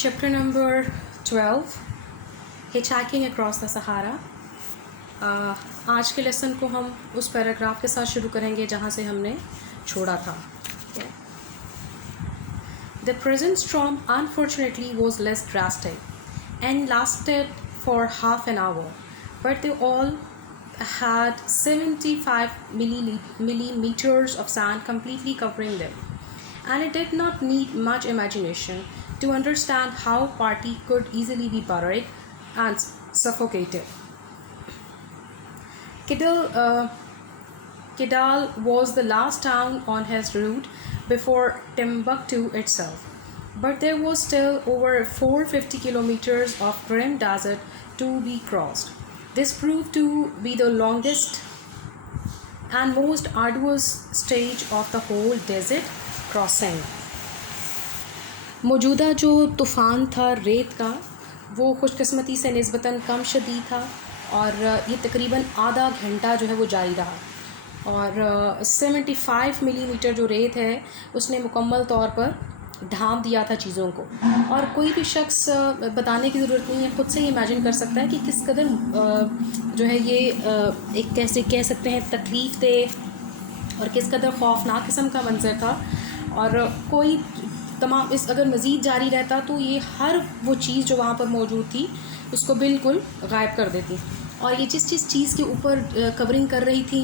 Chapter number 12 Hitchhiking Across the Sahara. आज के lesson को हम उस पैराग्राफ के साथ शुरू करेंगे जहाँ से हमने छोड़ा था. The present storm unfortunately was less drastic and lasted for half an hour, but they all had 75 millimeters of sand completely covering them, and it did not need much imagination to understand how party could easily be buried and suffocated. Kidal was the last town on his route before Timbuktu itself, but there was still over 450 kilometers of grim desert to be crossed. This proved to be the longest and most arduous stage of the whole desert crossing. मौजूदा जो तूफ़ान था रेत का वो खुशकिस्मती से निस्बतन कम शदीद था और ये तकरीबन आधा घंटा जो है वो जारी रहा और 75 मिलीमीटर जो रेत है उसने मुकम्मल तौर पर ढांप दिया था चीज़ों को. और कोई भी शख्स बताने की ज़रूरत नहीं है, ख़ुद से ही इमेजिन कर सकता है कि किस कदर जो है ये एक कैसे कह सकते हैं तकलीफ़ दे और किस कदर खौफनाक किस्म का मंजर था. और कोई तमाम इस अगर मज़ीद जारी रहता तो ये हर वो चीज़ जो वहाँ पर मौजूद थी उसको बिल्कुल गायब कर देती. और ये जिस चीज़ के ऊपर कवरिंग कर रही थी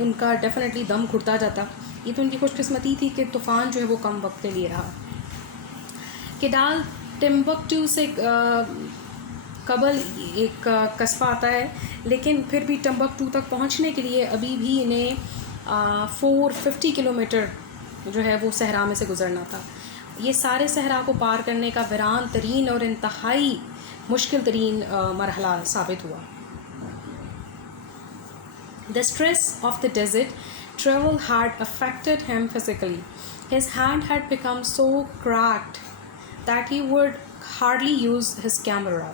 उनका डेफिनेटली दम घुटता जाता. ये तो उनकी खुशकिस्मती थी कि तूफ़ान जो है वो कम वक्त के लिए रहा. किडाल टिम्बक्टू से कबल एक कस्बा आता है, लेकिन फिर भी टिम्बक्टू तक पहुँचने के लिए अभी भी इन्हें 450 किलोमीटर जो है वो सहरा में से गुज़रना था. ये सारे सहरा को पार करने का वीरान तरीन और इंतहाई मुश्किल तरीन मरहला साबित हुआ. The stress of the desert travel had affected him physically. His hand had become so cracked that he would hardly use his camera.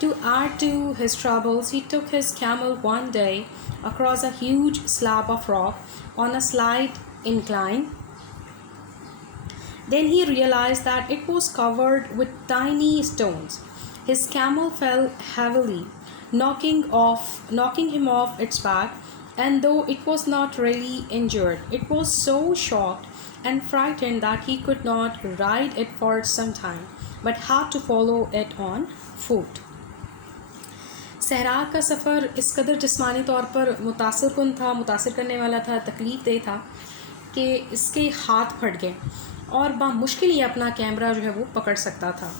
To add to his troubles, he took his camel one day across a huge slab of rock on a slight incline. Then he realized that it was covered with tiny stones. His camel fell heavily, knocking him off its back, and though it was not really injured, it was so shocked and frightened that he could not ride it for some time, but had to follow it on foot. सहरा का सफ़र इस कदर जिस्मानी तौर पर मुतासिर करने वाला था, तकलीफ़ दे था कि इसके हाथ फट गए और बामुश्किल ही अपना कैमरा जो है वो पकड़ सकता था.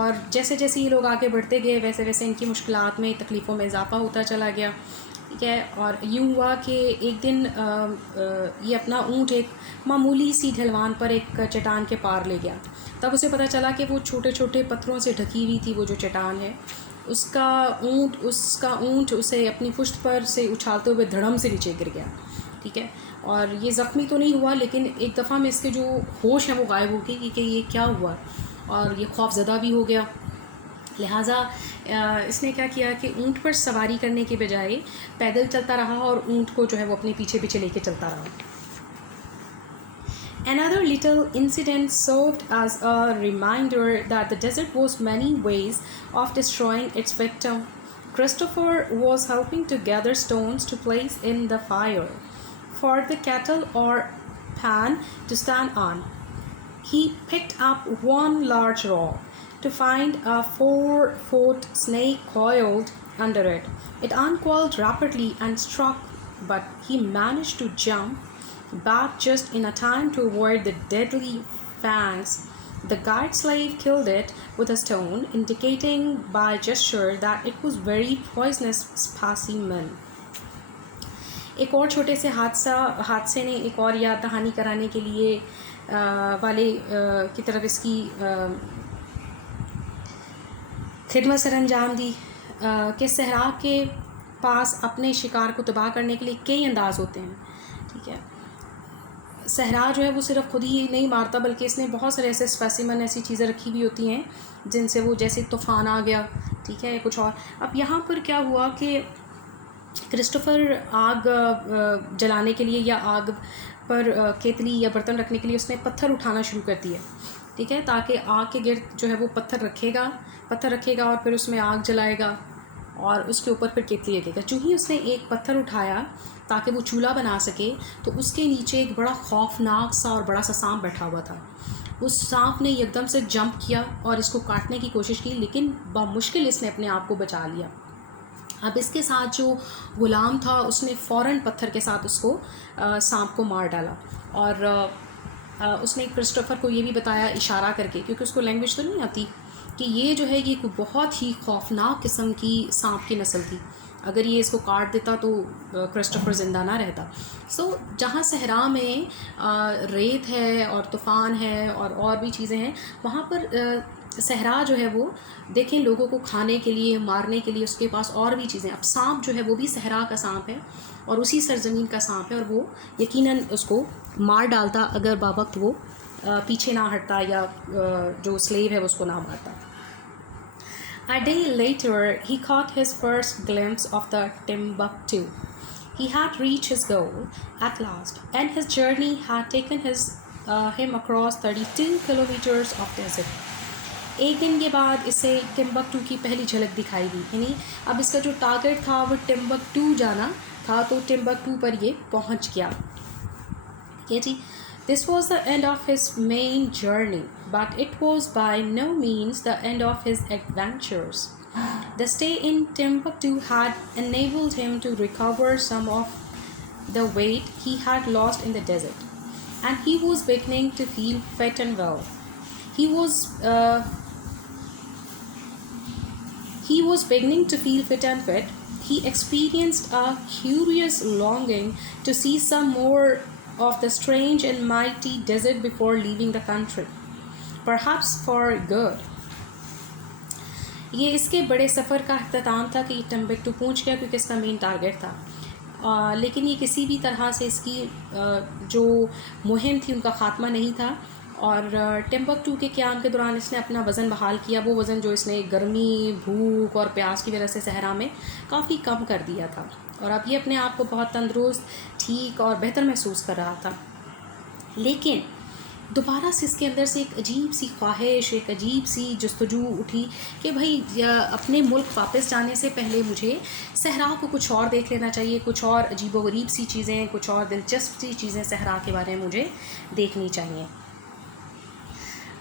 और जैसे जैसे ये लोग आगे बढ़ते गए वैसे वैसे इनकी मुश्किलात में तकलीफ़ों में इजाफ़ा होता चला गया. ठीक है. और यूँ हुआ कि एक दिन ये अपना ऊँट एक मामूली सी ढलवान पर एक चट्टान के पार ले गया. तब उसे पता चला कि वो छोटे छोटे पत्थरों से ढकी हुई थी वो जो चट्टान है. उसका ऊँट उसे अपनी पुश्त पर से उछालते हुए धड़म से नीचे गिर गया. ठीक है. और ये ज़ख्मी तो नहीं हुआ, लेकिन एक दफ़ा में इसके जो होश हैं वो गायब हो गई कि ये क्या हुआ, और ये खौफज़दा भी हो गया. लिहाजा इसने क्या किया कि ऊँट पर सवारी करने के बजाय पैदल चलता रहा और ऊँट को जो है वो अपने पीछे पीछे लेके चलता रहा. Another little incident served as a reminder that the desert was many ways of destroying its victim. Christopher was helping to gather stones to place in the fire for the kettle or pan to stand on. He picked up one large rock to find a 4-foot snake coiled under it. It uncoiled rapidly and struck, but he managed to jump back just in a time to avoid the deadly fangs. The guide slave killed it with a stone, indicating by gesture that it was very poisonous specimen. एक और छोटे से हादसे ने एक और याद दहानी कराने के लिए वाले की तरफ इसकी खिदमत सर अंजाम दी कि सहरा के पास अपने शिकार को तबाह करने के लिए कई अंदाज़ होते हैं. ठीक है. सहरा जो है वो सिर्फ खुद ही नहीं मारता, बल्कि इसने बहुत सारे ऐसे स्पेसिमन ऐसी चीज़ें रखी हुई होती हैं जिनसे वो जैसे तूफ़ान आ गया. ठीक है. कुछ और. अब यहाँ पर क्या हुआ कि क्रिस्टोफर आग जलाने के लिए या आग पर केतली या बर्तन रखने के लिए उसने पत्थर उठाना शुरू कर दिया. ठीक है, ताकि आग के गिर्द जो है वो पत्थर रखेगा और फिर उसमें आग जलाएगा और उसके ऊपर फिर केतली रखेगा। जो ही उसने एक पत्थर उठाया ताकि वो चूल्हा बना सके, तो उसके नीचे एक बड़ा खौफनाक सा और बड़ा सा सांप बैठा हुआ था। उस सांप ने एकदम से जंप किया और इसको काटने की कोशिश की, लेकिन बामुश्किल इसने अपने आप को बचा लिया। अब इसके साथ जो गुलाम था उसने फ़ौरन पत्थर के साथ उसको सांप को मार डाला और उसने क्रिस्टोफर को ये भी बताया इशारा करके, क्योंकि उसको लैंग्वेज तो नहीं आती, कि ये जो है ये बहुत ही खौफनाक किस्म की सांप की नस्ल थी। अगर ये इसको काट देता तो क्रिस्टोफर ज़िंदा ना रहता। जहाँ सहरा में रेत है और तूफ़ान है और भी चीज़ें हैं, वहाँ पर सहरा जो है वो देखें लोगों को खाने के लिए, मारने के लिए उसके पास और भी चीज़ें। अब सांप जो है वो भी सहरा का सांप है और उसी सरज़मीन का सांप है, और वो यकीनन उसको मार डालता अगर बावक्त वो पीछे ना हटता या जो स्लेव है वो उसको ना मारता। A day later, he caught his first glimpse of the Timbuktu. He had reached his goal at last, and his journey had taken him across 32 kilometers of desert. एक दिन के बाद इसे टिम्बकटू की पहली झलक दिखाई दी, यानी अब इसका जो टारगेट था वो टिम्बकटू जाना था, तो टिम्बकटू पर ये पहुंच गया। ठीक है जी, This was the end of his main journey, but it was by no means the end of his adventures. The stay in Timbuktu had enabled him to recover some of the weight he had lost in the desert, and he was beginning to feel fit and well. He was beginning to feel fit and fit. He experienced a curious longing to see some more of the strange and mighty desert before leaving the country, perhaps for good. ये इसके बड़े सफ़र का अख्ताम था कि Timbuktu पहुंच गया, क्योंकि इसका मेन टारगेट था। लेकिन ये किसी भी तरह से इसकी जो मुहिम थी उनका ख़ात्मा नहीं था, और टिम्बकटू के क़याम के दौरान इसने अपना वज़न बहाल किया। वो वज़न जो इसने गर्मी, भूख और प्यास की वजह से सहरा में काफ़ी कम कर दिया था, और अब ये अपने आप को बहुत तंदुरुस्त, ठीक और बेहतर महसूस कर रहा था। लेकिन दोबारा से इसके अंदर से एक अजीब सी ख्वाहिश, एक अजीब सी जस्तजू उठी कि भाई अपने मुल्क वापस जाने से पहले मुझे सहरा को कुछ और देख लेना चाहिए, कुछ और अजीबोगरीब सी चीज़ें, कुछ और दिलचस्प सी चीज़ें सहरा के बारे में मुझे देखनी चाहिए।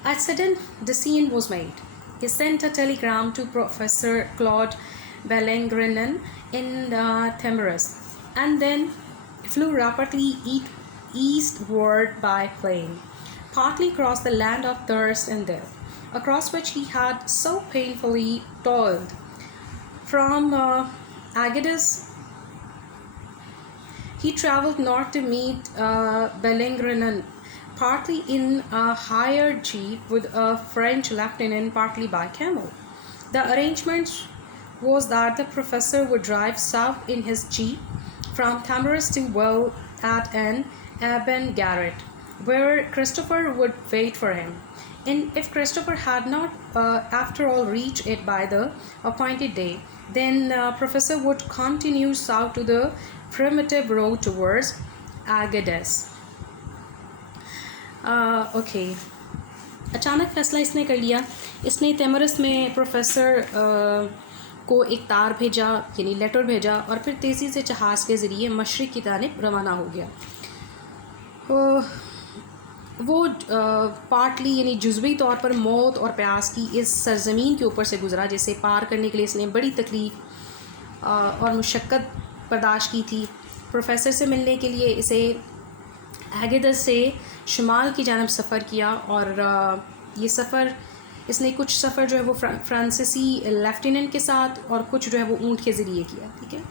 A sudden decision was made. He sent a telegram to Professor Claude Bellingrenin in Themorus, and then flew rapidly eastward by plane, partly across the land of thirst and death, across which he had so painfully toiled. From Agadez, he traveled north to meet Bellingrenin, partly in a hired jeep with a French lieutenant, partly by camel. The arrangement was that the professor would drive south in his jeep from Themorus to Well at an Aben Garret, where Christopher would wait for him. And if Christopher had not after all reached it by the appointed day, then Professor would continue south to the primitive road towards Agadez. Okay, अचानक फ़ैसला इसने कर लिया। इसने तेमरस में professor को एक तार भेजा, यानी लेटर भेजा, और फिर तेज़ी से जहाज़ के ज़रिए मशरिक़ की जानिब रवाना हो गया। वो पार्टली यानी जुज़वी तौर पर मौत और प्यास की इस सरज़मीन के ऊपर से गुज़रा, जिसे पार करने के लिए इसने बड़ी तकलीफ़ और मुशक्क़त बर्दाश्त की थी। प्रोफेसर से मिलने के लिए इसे आगेदस से शुमाल की जानब सफ़र किया, और ये सफ़र इसने कुछ सफ़र जो है वो फ्रांसीसी लेफ्टिनेंट के साथ और कुछ जो है वो ऊँट के ज़रिए किया। ठीक है,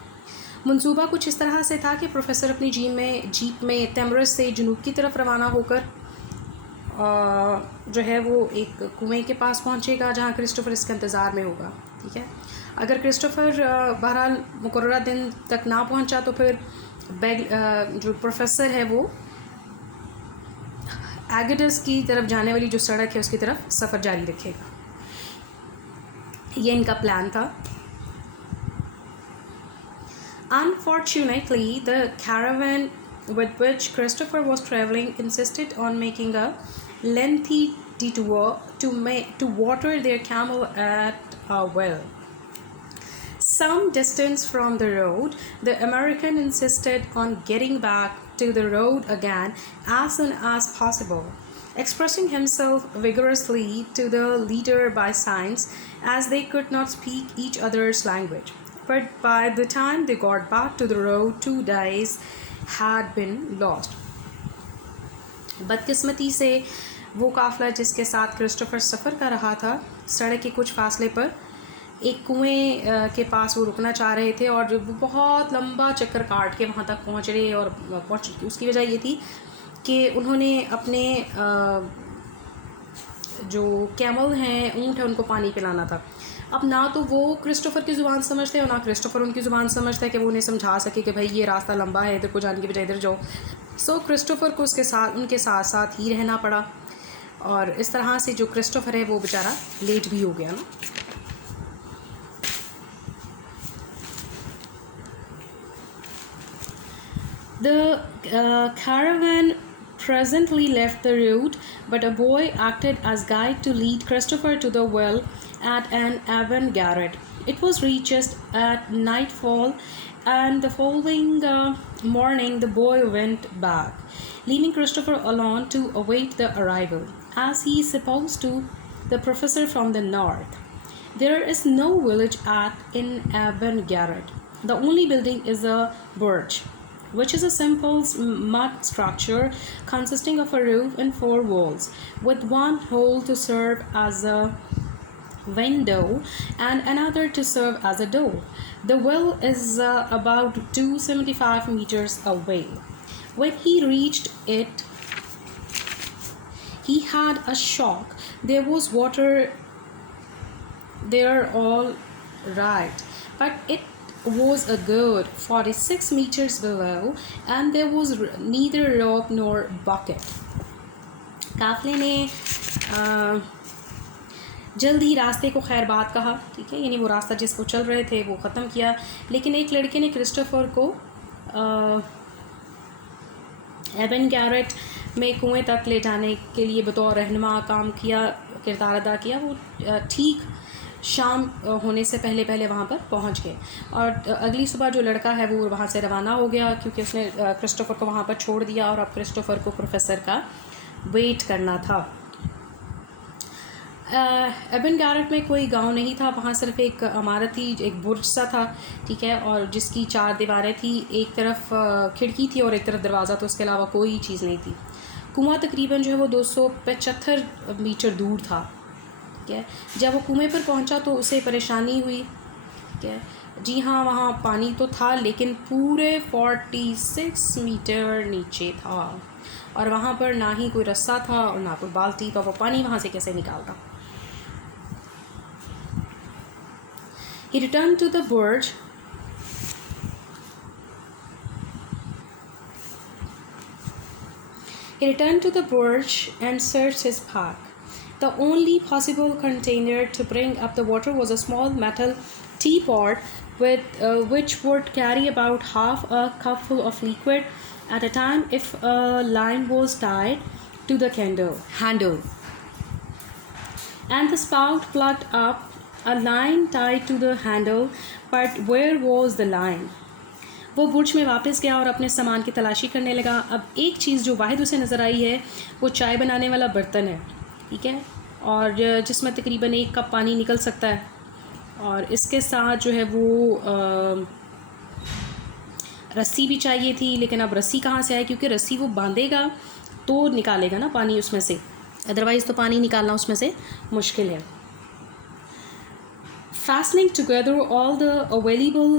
मंसूबा कुछ इस तरह से था कि प्रोफेसर अपनी जीप में तेमरस से जनूब की तरफ रवाना होकर जो है वो एक कुएं के पास पहुँचेगा, जहाँ क्रिस्टोफर इसके इंतज़ार में होगा। ठीक है, अगर क्रिस्टोफर बहरहाल मुकर्ररा दिन तक ना पहुँचा तो फिर जो प्रोफेसर है वो एगेडस की तरफ जाने वाली जो सड़क है उसकी तरफ सफ़र जारी रखेगा। ये इनका प्लान था। Unfortunately, the caravan with which Christopher was traveling insisted on making a lengthy empty to water their camel at a well. Some distance from the road, the American insisted on getting back to the road again as soon as possible, expressing himself vigorously to the leader by signs, as they could not speak each other's language. But by the time they got back to the road, 2 days had been lost. बदकिस्मती से वो काफ़िला जिसके साथ Christopher सफ़र कर रहा था, सड़क के कुछ फासले पर एक कुएं के पास वो रुकना चाह रहे थे और वो बहुत लंबा चक्कर काट के वहाँ तक पहुँच रहे और उसकी वजह ये थी कि उन्होंने अपने जो कैमल हैं, ऊँट है, उनको पानी पिलाना था। अब ना तो वो क्रिस्टोफर की ज़ुबान समझते हैं और ना क्रिस्टोफर उनकी ज़ुबान समझता है कि वो उन्हें समझा सके कि भाई ये रास्ता लंबा है, इधर को जाने की बजाय इधर जाओ। सो क्रिस्टोफर को उनके साथ साथ ही रहना पड़ा और इस तरह से जो क्रिस्टोफर है वो बेचारा लेट भी हो गया ना। The caravan presently left the route, but a boy acted as guide to lead Christopher to the well at an avant garret. It was reached at nightfall, and the following morning the boy went back, leaving Christopher alone to await the arrival, as he supposed to, the professor from the north. There is no village in avant garret. The only building is a burj, which is a simple mud structure consisting of a roof and 4 walls, with one hole to serve as a window and another to serve as a door. The well is about 275 meters away. When he reached it, he had a shock. There was water there, all right, but it was a good 46 meters below, and there was neither rope nor bucket. काफले ने जल्दी रास्ते को खैर बात कहा, ठीक है, यानी वो रास्ता जिसको चल रहे थे वो ख़त्म किया, लेकिन एक लड़के ने क्रिस्टोफर को एवन गैरेट में कुएं तक ले जाने के लिए बतौर रहनुमा काम किया, किरदार अदा किया। वो ठीक शाम होने से पहले पहले वहाँ पर पहुँच गए और अगली सुबह जो लड़का है वो वहाँ से रवाना हो गया, क्योंकि उसने क्रिस्टोफर को वहाँ पर छोड़ दिया और अब क्रिस्टोफर को प्रोफेसर का वेट करना था। एवन गैरेट में कोई गांव नहीं था, वहाँ सिर्फ एक इमारत थी, एक बुर्ज सा था, ठीक है, और जिसकी 4 दीवारें थी, एक तरफ खिड़की थी और एक तरफ दरवाज़ा, तो उसके अलावा कोई चीज़ नहीं थी। कुआं तकरीबन जो है वो 275 मीटर दूर था, ठीक है। जब वो कुएं पर पहुंचा तो उसे परेशानी हुई, ठीक है। जी हाँ, वहाँ पानी तो था लेकिन पूरे 46 मीटर नीचे था और वहाँ पर ना ही कोई रस्सा था और ना कोई बाल्टी, तो वो पानी वहाँ से कैसे निकालता। He returned to the burj. He returned to the burj and searched his pack. The only possible container to bring up the water was a small metal teapot with which would carry about half a cupful of liquid at a time if a line was tied to the handle, and the spout plugged up. A line tied to the handle, but where was the line? वो बुर्ज में वापस गया और अपने सामान की तलाशी करने लगा। अब एक चीज़ जो वाहिद उसे नज़र आई है वो चाय बनाने वाला बर्तन है, ठीक है, और जिसमें तकरीबन 1 कप पानी निकल सकता है, और इसके साथ जो है वो रस्सी भी चाहिए थी, लेकिन अब रस्सी कहाँ से आए, क्योंकि रस्सी वो बांधेगा तो निकालेगा ना पानी उसमें से, अदरवाइज़ तो पानी निकालना उसमें से मुश्किल है। Fastening together all the available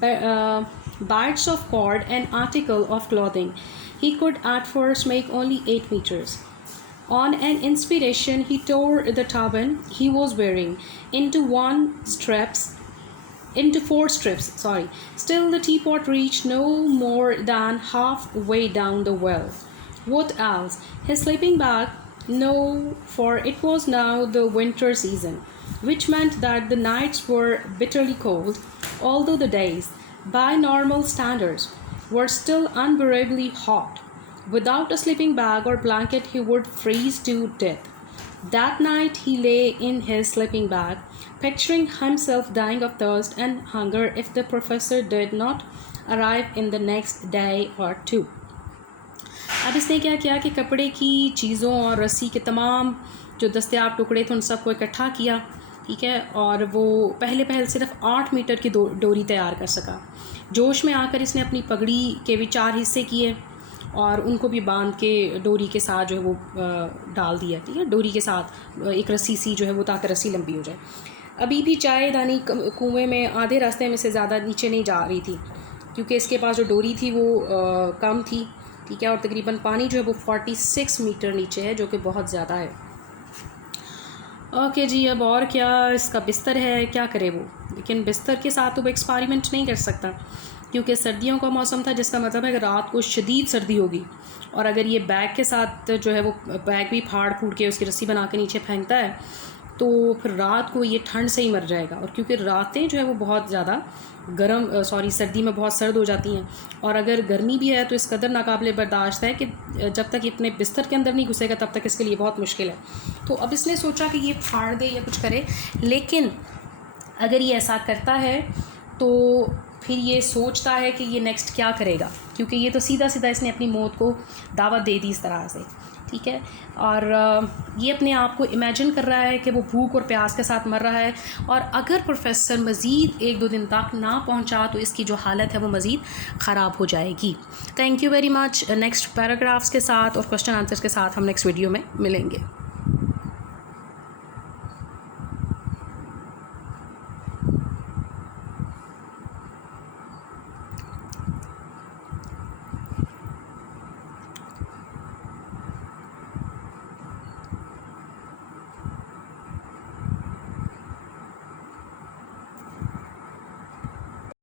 bits of cord and article of clothing, he could at first make only 8 meters. On an inspiration, he tore the turban he was wearing into 4 strips. Still, the teapot reached no more than halfway down the well. What else? His sleeping bag? No, for it was now the winter season, which meant that the nights were bitterly cold, although the days, by normal standards, were still unbearably hot. Without a sleeping bag or blanket, he would freeze to death. That night, he lay in his sleeping bag, picturing himself dying of thirst and hunger if the professor did not arrive in the next day or two. अब इसने क्या किया कि कपड़े की चीज़ों और रस्सी के तमाम जो दस्तयाब टुकड़े थे उन सबको इकट्ठा किया, ठीक है, और वो पहल सिर्फ 8 मीटर की डोरी तैयार कर सका। जोश में आकर इसने अपनी पगड़ी के भी 4 हिस्से किए और उनको भी बांध के डोरी के साथ जो है वो डाल दिया, ठीक है, डोरी के साथ एक रस्सी सी जो है वो, ताकि रस्सी लंबी हो जाए। अभी भी जायदानी कुएँ में आधे रास्ते में से ज़्यादा नीचे नहीं जा रही थी, क्योंकि इसके पास जो डोरी थी वो कम थी, ठीक है, और तकरीबन पानी जो है वो 46 मीटर नीचे है, जो कि बहुत ज़्यादा है। ओके जी, अब और क्या, इसका बिस्तर है, क्या करे वो, लेकिन बिस्तर के साथ तो वो एक्सपेरिमेंट नहीं कर सकता, क्योंकि सर्दियों का मौसम था, जिसका मतलब है कि रात को शदीद सर्दी होगी, और अगर ये बैग के साथ जो है वो बैग भी फाड़ फूड़ के उसकी रस्सी बना के नीचे फेंकता है तो फिर रात को ये ठंड से ही मर जाएगा। और क्योंकि रातें जो है वो बहुत ज़्यादा सर्दी में बहुत सर्द हो जाती हैं, और अगर गर्मी भी है तो इस कदर नाकाबिले बर्दाश्त है कि जब तक अपने बिस्तर के अंदर नहीं घुसेगा तब तक इसके लिए बहुत मुश्किल है। तो अब इसने सोचा कि ये फाड़ दे या कुछ करे, लेकिन अगर ये ऐसा करता है तो फिर ये सोचता है कि ये नेक्स्ट क्या करेगा, क्योंकि ये तो सीधा सीधा इसने अपनी मौत को दावत दे दी इस तरह से, ठीक है। और ये अपने आप को इमेजिन कर रहा है कि वो भूख और प्यास के साथ मर रहा है, और अगर प्रोफेसर मज़ीद 1-2 दिन तक ना पहुंचा तो इसकी जो हालत है वो मज़ीद ख़राब हो जाएगी। Thank you very much. Next paragraphs के साथ और क्वेश्चन आंसर्स के साथ हम नेक्स्ट वीडियो में मिलेंगे।